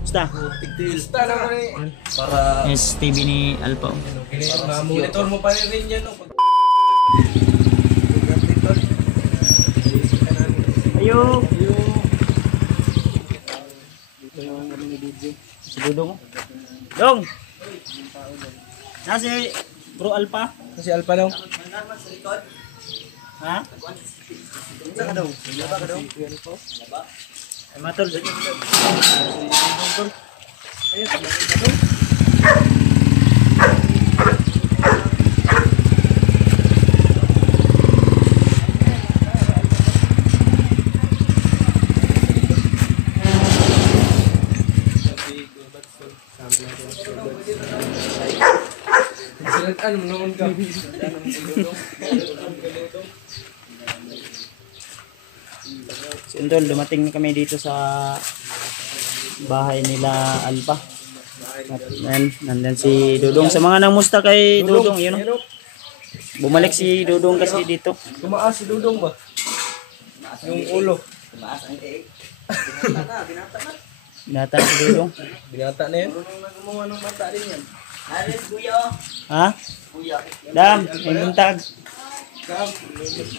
Basta. Basta naman eh. Para STV ni Alpha. Monitor mo pa rin yan. Ayo. Si Dudong. Dong. Nasi Bro Alpha. Kasi Alpha daw. Ha? Ay matol. Ano naman ka? Sundol, dumating na kami dito sa bahay nila Alpha. At nandun si Dudong. Sa mga namusta kay Dudong, yun. Bumalik si Dudong kasi dito. Tumaas si Dudong ba? Yung ulo. tumaas ang leeg. Binata si Dudong. Binata na yan. Gumawa ng mata din yan. Aris, kuya. Ha? Kuya. Dam, may buntag.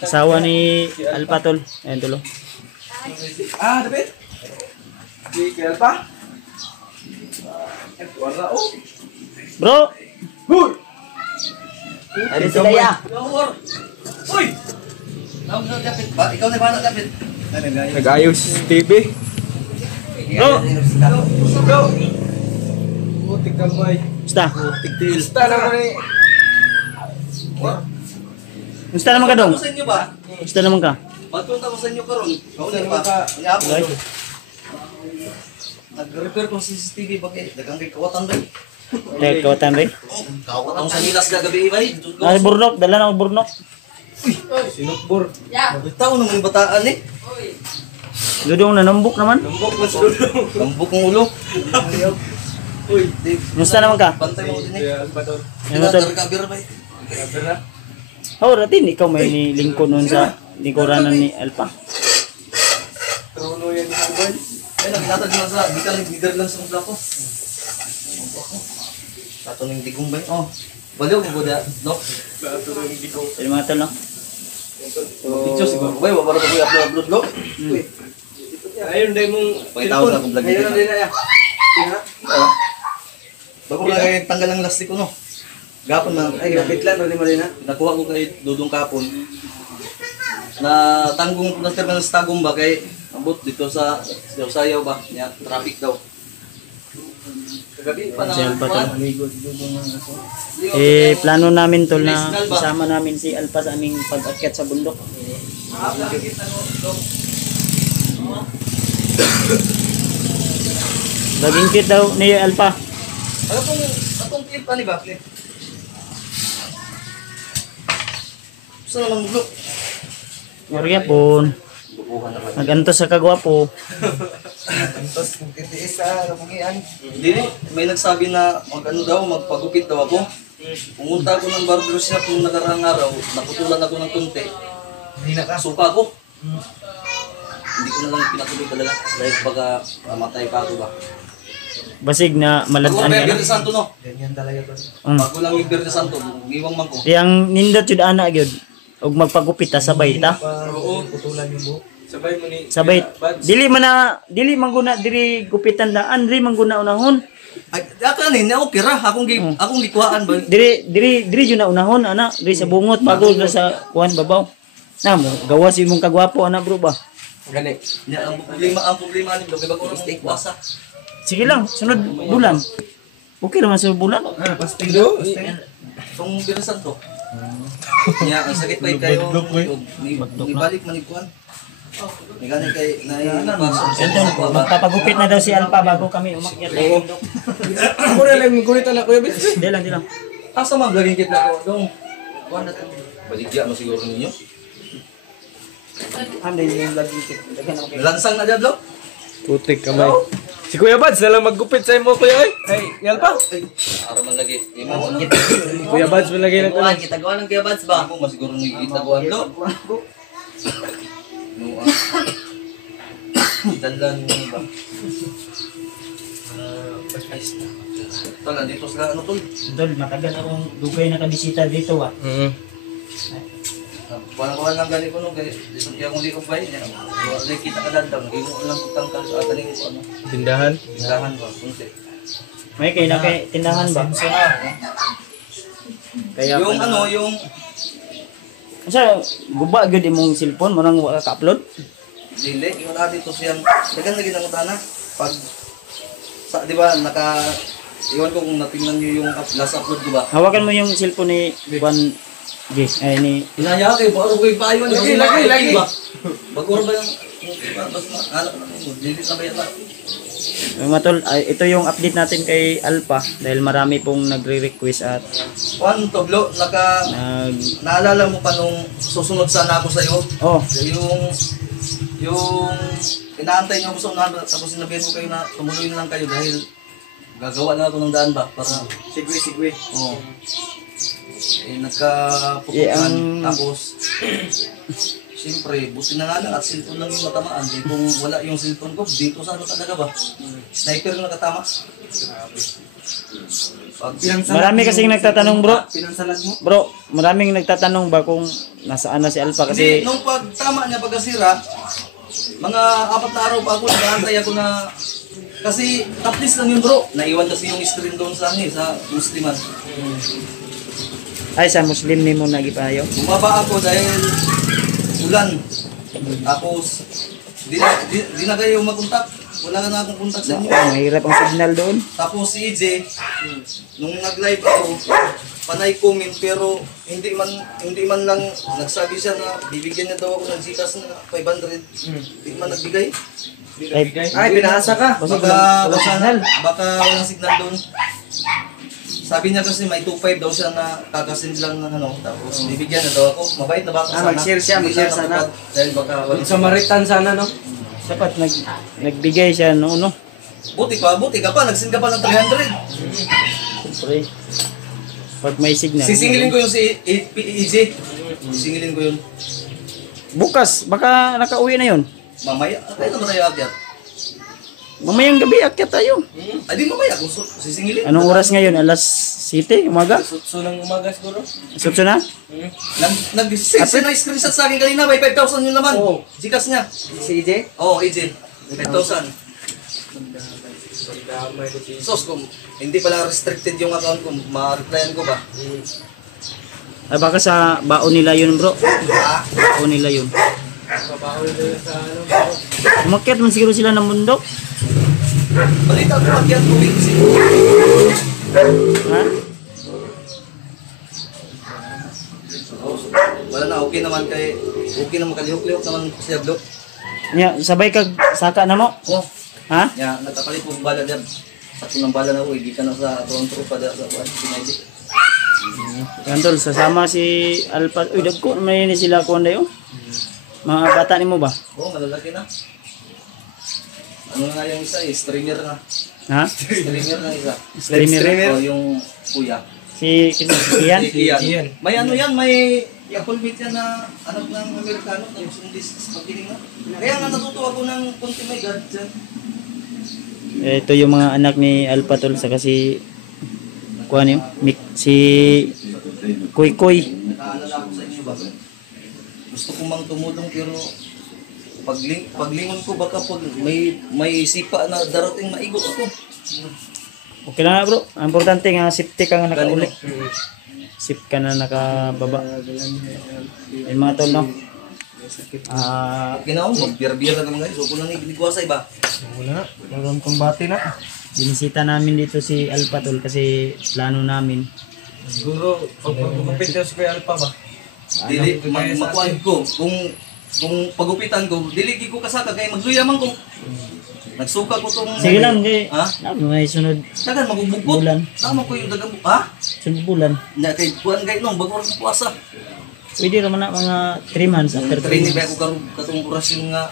Asawa ni Alpha tol. Ayan tulo. Ah, David? Si Alpha? Wala oh. Bro! Hoy! Aris sila ya. Uy! Ikaw na ba David? Nag-ayos TV. Bro! Bro! Putik kamay. Basta. Basta naman eh. Basta naman ka dong? Sa inyo ba? Basta naman ka? Pagpunta ko sa inyo karon. Basta naman ka. Right. Nag-repair ko sa CCTV bakit dagang kay kawatan ba? Dahil kawatan rin. Kawatan sa nilas gagabi ba? Ay, burnok. Dala na ako burnok. Sinukbor. Bitaw naman yung bataan eh. Dudong nanambok naman. Nambok na sa Dudong. Lambok ng ulo. Uy, Dave. Basta naman ka? Bantay mo din eh. Kaya Alpha daw. Ano to? Nag-recover ba eh? Grabe na. Oh, ratin. Ikaw may nilingkod nun sa lingkuranan ni Alpha. Trono yan ni Hagwan. Ay, naglatag na sa, di ka nag-leader lang sa mga ko. Tato ng digong ba? Oh. Baliw ko ba no? Lahat na ng digong. Sa mga tol, no? Picture siguro ba? Wala ba ko i-upload lo? Uy. Ayun, dahil mong... Pakitaw sa akong vlog Ayun na din na yan. Bago lang kayo tanggal ang lastik ko no. Gapon man. Ay, gapit lang. Rin mo rin ha. Nakuha ko kay Dudong kapon. Na tanggong na terminal sa tagong ba kay abot dito sa sayaw ba niya traffic daw. Kagabi pa na. Si Alpha tol. Amigo, Dudong ang ako. Eh, plano namin tol na isama namin si Alpha sa aming pag-akyat sa bundok. Laging cute daw ni Alpha. Ano pong atong tip ani ba? Saan naman muglo? Maria po. Bubuhan naman. Nagantos sa kagwapo. Tapos, titiis sa kapungian. Hindi, may nagsabi na mag-ano daw, magpagupit daw ako. Pumunta ako ng barber shop nung nakaraang araw, naputulan ako ng tunti. Hindi na ka. Suka ko. Hindi ko na lang pinatuloy talaga. Dahil baka matay pa ako ba. Basig na Bago maladaan ang ka Berde na. Santo no? Ganyan talaga to. Bago lang yung Berde Santo, giwang man ko. Yang nindot yun ana gyud. Og magpagupit ta sabay ta. Oo. Putulan yung buhok. Sabay mo ni... Sabay. Buds. Dili man guna diri gupitan daan, diri man guna unahon. Ay, ako ni okay ra. Akong gikuhaan ba? Diri yun na unahon ana, diri sa bungot bago na sa kuan babaw. Na mo gawas imong kagwapo ana bro ba. Gani. Nya ang problema ni Dog, bago mistake basa. Sige lang, sunod bulan. Okay naman sa bulan. Ah, pasting do. Kung Berde Santo. Nya ang sakit pa kayo. Ni balik man ikuan. Ni gani kay Ito, magpapagupit na daw si Alpha bago kami umakyat. Ako na lang gunitan na kuya Bis. Di lang. asa man vlogging kit na ko dong. Kuan na to. Baligya mo siguro ninyo. Ano yung lagi kit? Dagan ako. Lansang na diablo. Putik kamay. Si Kuya Buds na lang maggupit sa imo kuya ay. Ay, Yalpa. Ara man lagi. Imo Kuya Buds malagay na to. kita gawa ng Kuya Buds ba? Ako masiguro ni kita gawa do. Dalan mo ba? Tol, nandito sila ano tol? Tol, matagal akong dugay nakabisita dito ah. Kuha lang gani ko no, kaya dito kaya kung di ko ba yun. Wala kita ka lang daw, nag-iwan lang kutang ka sa galing ko ano. Tindahan. Tindahan ba, kunti. May kay na kay tindahan ba? Kaya Yung pala- ano, yung Asa guba gyud imong cellphone mo nang wala ka-upload? dili, yung natin to siyang, dagan lagi ng utana. Pag, sa, di ba, iwan ko kung natingnan nyo yung last upload ko ba? Hawakan mo yung cellphone ni Juan G. Ay ni Inaya kayo, bago ko ipayon. Lagi. Bagor ba yung, basta anak na mo, lilit na ba yan na? mga tol, ito yung update natin kay Alpha dahil marami pong nagre-request at Juan, Toblo, naalala mo pa nung susunod sana ako sa'yo? oh, Yung inaantay niyo ako sa unahan, tapos sinabihan ko kayo na tumuloy na lang kayo dahil gagawa na ako ng daan ba para Sigwe. oo. Nagkaputukan tapos siyempre buti na nga lang at cellphone lang yung matamaan kung wala yung cellphone ko dito sa ano talaga ba sniper yung nakatama. marami kasing nagtatanong bro. Pinansalag mo? Bro, maraming nagtatanong ba kung nasaan na si Alpha Hindi, kasi nung pagtama niya pagkasira, mga 4 na araw pa ako, nag-aantay ako na, kasi taplis lang yun bro. Naiwan kasi yung screen doon sa Musliman. ay sa Muslim ni mo nagipayo. Bumaba ako dahil ulan. Tapos, di na kayo makontak. Wala na akong kontak sa inyo. Mahirap ang signal doon. Tapos si EJ, nung nag-live ako, panay comment pero hindi man lang nagsabi siya na bibigyan niya daw ako ng Gcash na 500. Hindi man nagbigay. Ay, pinahasa ka. Baka walang signal doon. Sabi niya kasi may 2.5 daw siya na kakasend lang ng ano, tapos bibigyan na daw ako. Mabait na ba ako sana? mag-share siya, Hindi mag-share na sana. natupad Dahil baka walang Samaritan sana, no? Dapat nagbigay siya no. Buti ka pa, nagsend ka pa ng 300. Siyempre. Pag may signal. Sisingilin ko yung si EJ. Sisingilin ko yun. Bukas, baka nakauwi na yon. Mamaya, kaya naman tayo akyat. Mamayang gabi akyat tayo. Ay di mamaya, kung sisingilin. Anong oras ngayon? Alas 7 umaga? Sutso ng umaga siguro. Sutso na? Nag-send siya na screenshot sa akin kanina, may 5,000 yun naman. Oo. Gcash niya. Si EJ? Oo, EJ. 5,000. Sos, kung hindi pala restricted yung account ko, ma-replyan ko ba? Ay baka sa baon nila yun bro. Ha? Baon nila yun. Umakyat man siguro sila ng bundok. Balita ko akyat ko, Vinci. Ha? Wala na, okay naman kalihok-lihok naman siya, Blo. Nya, sabay kag saka na mo. Oh, Ha? ya, nagkapalit ko bala dyan. Sa ng bala na ko, hindi ka na sa Toronto pa dyan sa Pinaydi. Yan tol, sasama si Alpha. Uy, dagko naman yun sila kuwan dayo. Mga bata ni mo ba? Oo, malalaki na. Ano na yung isa eh, streamer na. Ha? Streamer na isa. Streamer? O yung kuya. Si Kian? Si Kian. May ano yan, may Apple Meat yan na anak ng Amerikano, tapos yung pagkiling na. Kaya nga natutuwa ko ng konti may God dyan. Ito yung mga anak ni Alpha tol sa kasi kuan yun, si Koy Koy. Nakaalala ko sa inyo ba? Gusto ko mang tumulong pero paglingon ko baka pag may sipa na darating maigot ako. Okay lang na bro. Ang importante nga safety ka nga nakauli. Ganito. Safe ka na nakababa. Yung mga tol no. Ginawa mo, biyar-biyar na naman guys. So kung nang ibigwasay ba? Wala. Walang kumbati na. Binisita namin dito si Alpha tol kasi plano namin. Siguro, pag magkupit na si Kuya Alpha ba? Dili, makuhaan ko. Kung pagupitan ko, dili ko kasaka kaya magluyaman ko. Nagsuka ko tong... Sige lang, kay Ha? may sunod Dagan, magubugot. bulan. Tama ko yung dagang... Ha? Sunod bulan. Na kay kuhan kayo nung, bago rin puwasa. Pwede naman na mga 3 months after 3 Training ba months. ako katong oras yung nga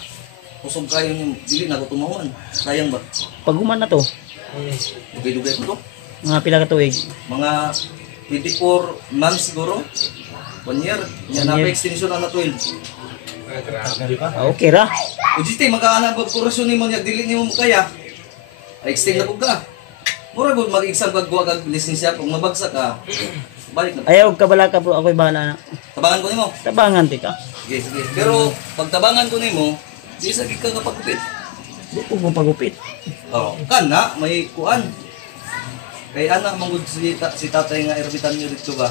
kusog kayo yung dili na ako tumawan. Sayang ba? Pag uman na to, Dugay-dugay ko to. mga pila ka tuig. Mga 24 months siguro. 1 year. Yan 1 na year. extension na 12. Okay ra. O dito, magkaana ba kurasyon ni mo niya, dili ni mo kaya. Ay, extend na po ka. Mura po mag-exam kag buwa kag lisensya, kung mabagsak ka, balik na. Ayaw ka bala ka bro, ako'y bahala na. Tabangan ko ni mo. Tabangan ti ka. Sige, sige. Pero, pag tabangan ko ni mo, di sa ka kapagupit. Di ko kung pagupit. Oo. Kan na, may kuan. Kay anak manggod si tatay nga erbitan niyo dito ba?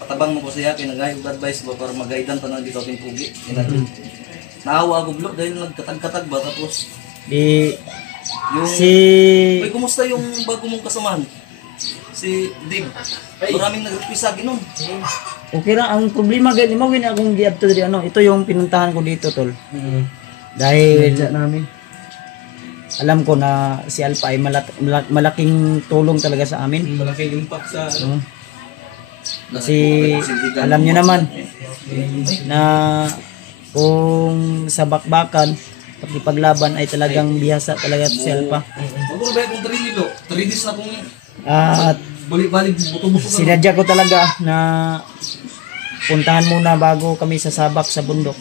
Patabang mo ko siya, kinagayog advice ba para magaidan pa na dito ating pugi. Naawa ako blo dahil nagkatag-katag ba tapos Di yung si Uy, kumusta yung bago mong kasamahan? Si Dave. Maraming nag-request sa akin nun. okay ra ang problema gani mo gani akong giadto diri ano, ito yung pinuntahan ko dito tol. Dahil namin alam ko na si Alpha ay malaking tulong talaga sa amin. Malaking impact sa ano. Kasi alam niyo naman na kung sa bakbakan pagpaglaban ay talagang bihasa talaga si Alpha. Maguro ba kung 3 kilo? 3 days na kung At balik-balik buto-buto ka. sinadya ko talaga na puntahan muna bago kami sasabak sa bundok.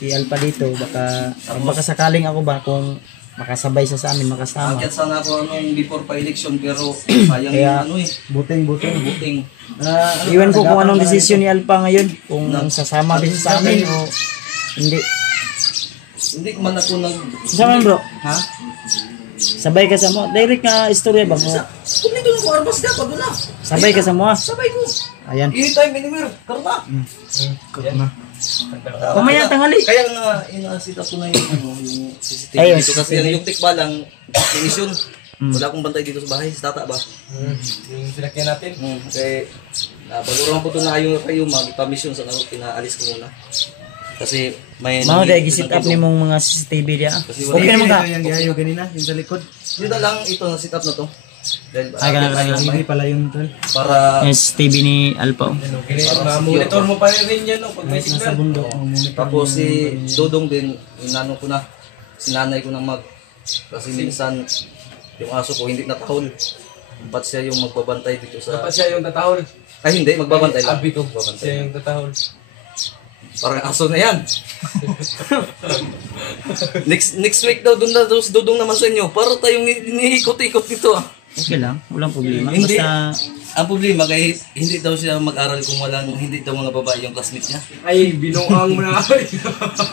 Si Alpha dito baka sakaling ako ba kung makasabay sa amin makasama. Akyat sana ako anong before pa election pero sayang Kaya, yung ano eh. Buting. Iwan ko kung anong desisyon ni Alpha ngayon, kung sasama din sa amin o hindi. Hindi man ako nag... Sasama bro, Ha? sabay ka sa mo. Direct nga istorya ba mo? Kung dito na ko arbas ka, pag na. Sabay ka sa mo. Sabay ko. Ayan. Anytime, anywhere. Karma. Pamaya tanghali. Kaya nga, ina-sit up ko na yung, ano, yung CCTV Ayun, dito. Kasi yung tikba lang, inisyon. Wala akong bantay dito sa bahay, sa tata ba? Yung sinakyan natin. Kaya, bago ko ito na kayo mag-permission sa ano, pinaalis ko muna. Kasi may... Mga dahil gisit up ni mong mga CCTV dia. Kasi wala- Okay naman ka. Yung yayo ganina, yung sa likod. Dito lang ito na sit up na to. Dahil, Ay, ganun. Hindi pala yung tol. para CCTV ni Alpha. Ma-monitor mo pa rin yan no, pag may Sa signal. bundok. tapos si Dudong din, inano ko na, sinanay ko na kasi minsan yung aso ko hindi natahol. Ba't siya yung magbabantay dito sa... Dapat siya yung tatahol. Ay hindi, magbabantay lang. Abi ko. Siya yung tatahol. Parang aso na yan. next week daw, Dudong naman sa inyo. Para tayong iniikot-ikot dito ah. Okay lang, walang problema. Hindi. Basta Ang problema kay hindi daw siya mag-aral kung hindi daw mga babae yung classmate niya. Ay, binuang mo na ako.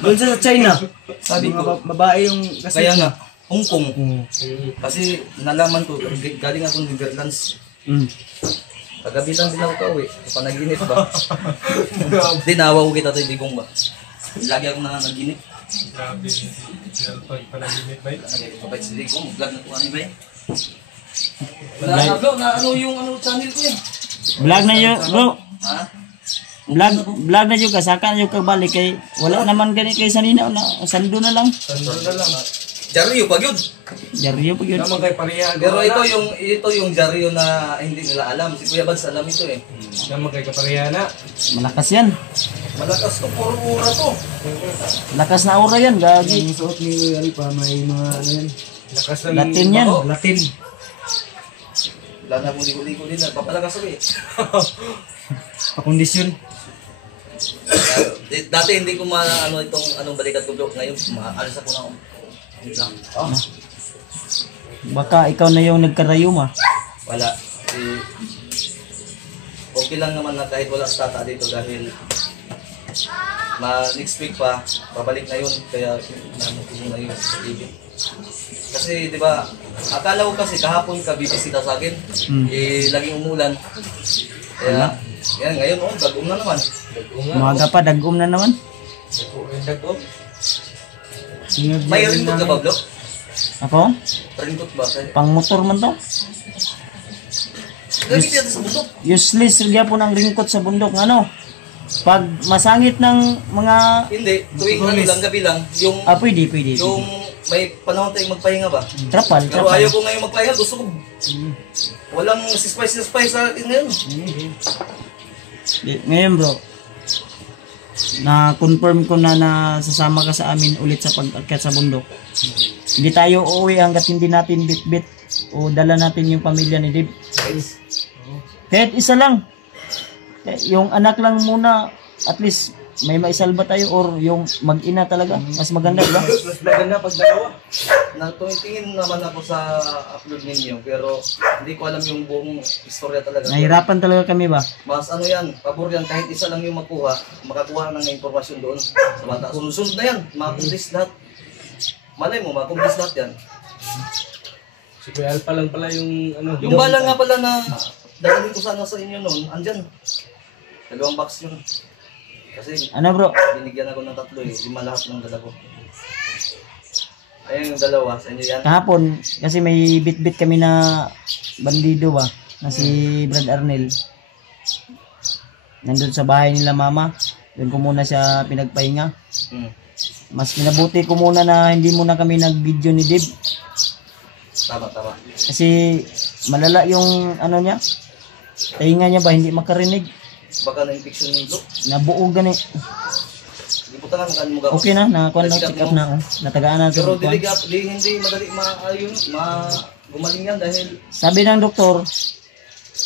doon sa China. Sabi ko, Babae yung kasi. kaya nga, Hong Kong. Kasi nalaman ko, galing ako ng Netherlands. Kagabi lang din ako kauwi. Panaginip ba? Di nawa ko kita tayo digong ba? Lagi ako naginip. Grabe. Panaginip ba yun? Kapag si digong, vlog na ko ano ba yun? Wala na vlog, na ano yung ano channel ko yun. Vlog na yun, bro. Ha? Vlog na yun, kasaka na yun kagbalik kay wala naman gani kay sanina na sando na lang. Sando na lang. Jaryo pag yun. Jaryo po yun. Naman kay pareha. Pero ito yung Jaryo na hindi nila alam. Si Kuya Bads alam ito eh. Naman kay kapareha na. Malakas yan. Malakas to, puro ura to. Lakas na aura yan, gagi. Yung suot ni Alpha, may mga ano yan. Lakas ng... Latin yan. Latin. Wala na mong ligo-ligo din. Papalakas ako eh. Pakondisyon. Dati hindi ko ano itong anong balikat ko bro. Ngayon, maalis ako na. Yun lang. Baka ikaw na yung nagkarayuma. Wala. Okay lang naman na kahit wala sa tata dito dahil next week pa, babalik na yun. Kaya namutin na yun sa TV. Kasi di ba, akala ko kasi kahapon ka bibisita sa akin. Laging umulan. Kaya, yan, ngayon dagom na naman. Umaga pa, dagom na naman. May ringkot ka ba, Blo? Ako? Ringkot ba? Pang motor man to. Gamit yan sa bundok. Useless rin po ng ringkot sa bundok. Ano? Pag masangit ng mga... Hindi, tuwing ano lang, gabi lang, yung pwede. yung may panahon tayong magpahinga ba? Trapal. Pero ayaw ko ngayon magpahinga, gusto ko walang spice sa akin ngayon. Ngayon bro, na-confirm ko na sasama ka sa amin ulit sa pag-akyat sa bundok. Hindi tayo uuwi hanggat hindi natin bit-bit o dala natin yung pamilya ni Dib. Kahit isa lang. Yung anak lang muna, at least may maisalba tayo or yung mag-ina talaga. Mas maganda, di ba? Mas maganda pag dalawa. Tumitingin naman ako sa upload ninyo pero hindi ko alam yung buong istorya talaga. Nahirapan talaga kami ba? Mas ano yan, pabor yan kahit isa lang yung makakuha ng impormasyon doon sa bata. Sunod-sunod na yan, makumplis lahat. Malay mo, makumplis lahat yan. Si Kuya Alpa lang pala yung ano. Yung bala nga pala na dalhin ko sana sa inyo noon, andyan. 2 box yun. Kasi Ano bro? binigyan ako ng 3 eh, 5 lahat ng dala ko. Ayun yung 2, sa inyo yan. Kahapon, kasi may bit-bit kami na bandido ba? Na si Brad Arnel. Nandun sa bahay nila mama. Doon ko muna siya pinagpahinga. Hmm. Mas minabuti ko muna na hindi muna kami nag-video ni Dib. Tama. Kasi malala yung ano niya. Tainga niya ba, hindi makarinig. Baka na-infection yung look. Nabuog gani. Hindi po talaga magkano mo gawin. Okay na, nakakuha na, check up na ako. Natagaan na Pero ito. hindi madali gumaling yan dahil Sabi ng doktor,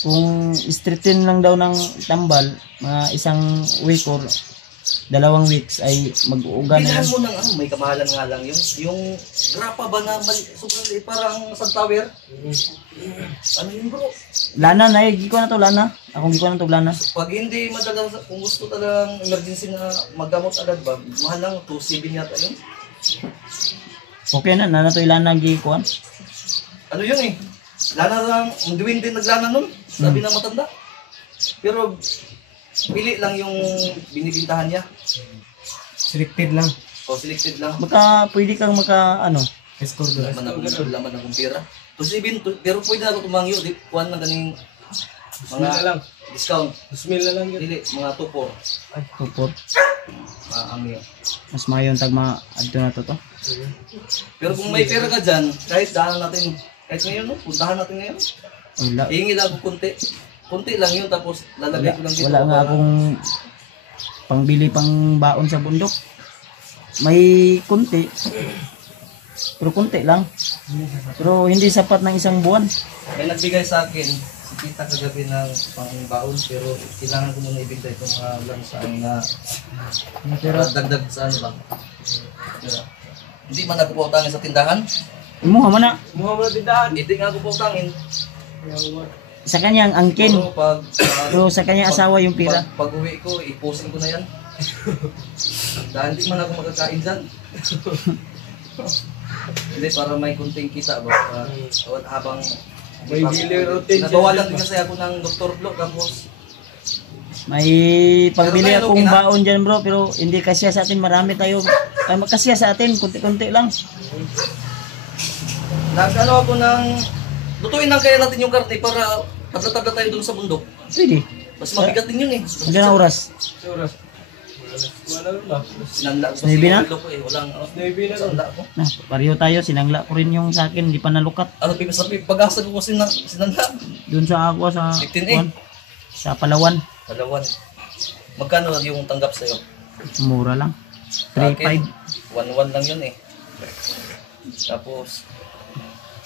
kung straighten lang daw ng tambal, mga 1 week or 2 weeks ay mag-uuga na bilhan yan. mo ng may kamahalan nga lang yun. Yung grapa ba na sobrang liit, parang sunflower? Ano yun bro? Lana na, giko na to lana. Akong giko na to lana. Pag hindi madalang, kung gusto talagang emergency na maggamot agad ba, mahal lang, 2.7 yata yun. Okay na, nana to lana gikuan. Ano yun eh? Lana lang, hindi din naglana nun, sabi ng matanda. Pero, pili lang yung binibintahan niya. Selected lang. O selected lang. Baka pwede kang ano, Escort doon. Laman akong pera. 2.7, pero pwede na ako tumangyo, di kuhan ng ganing Mga na lang. discount. 2,000 na lang yun. Dili, mga 2.4. tupot. Ang yun. Mas mayon tag adto na to. Pero kung may pera ka dyan, kahit daan natin, kahit ngayon, no? Puntahan natin ngayon. Wala. Hihingi lang ako konti. Konti lang yun, tapos lalagay ko lang dito. Wala nga akong pangbili pang baon sa bundok. May kunti. Pero kunti lang. Pero hindi sapat ng 1 buwan. May nagbigay sa akin, si Tita kagabi ng pang baon, pero kailangan ko muna ibigay itong mga lansaan na para dagdag sa ano lang. Hindi man ako pautangin sa tindahan. Imuha mo na. Mukha mo na tindahan. Hindi nga ako pautangin. Sa kanyang angkin. Pero pag Pero sa kanyang asawa yung pira. pag uwi ko, iposin ko na yan. Dahil hindi man ako makakain dyan. Hindi, para may kunting kita ba? Habang May daily routine siya. nabawalan din kasi ako ng Dr. Block, tapos May pagbili Pero akong okay na. baon dyan bro. Pero hindi kasya sa atin. Marami tayo. Ay makasya sa atin. Kunti-kunti lang. nag-ano ako ng lutuin lang kaya natin yung karne para tabla-tabla tayo dun sa bundok. Pwede. Mas mabigat din yun eh. Magandang oras. Oras. Wala rin ba? Sinanla ko Maybe na? ulo ko eh. Walang Maybe na rin. sinanla ko. Na, pareho tayo. Sinangla ko rin yung sa akin. Hindi pa nalukat. Ano sabi, pag-asa ko kasi sinanla. Doon sa ako sa 15 kuwan, sa Palawan. Dalawan. Magkano yung tanggap sa'yo? Mura lang. Sa akin, 3.5. 1-1 lang yun eh. Tapos,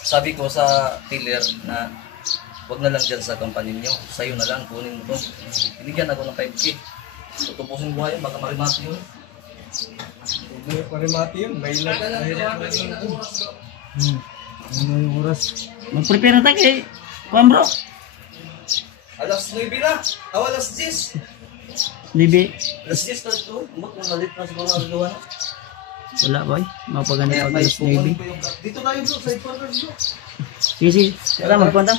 sabi ko sa tiller na wag na lang dyan sa company nyo. Sa'yo na lang, kunin mo to. Binigyan ako ng 5K. Tutupusin ko ngayon, baka marimati yun. Parimati yun. May ilan. Ano yung oras? Mag-prepare na tayo kay Kuwan bro. Alas 9 na. Alas 10. Libi. Alas 10 na ito. Malit na siguro ang gawa na. Wala boy. Mapaganda Kaya pag may alas 9. dito na yun bro, side corner bro. Sige sige. Tara magpunta.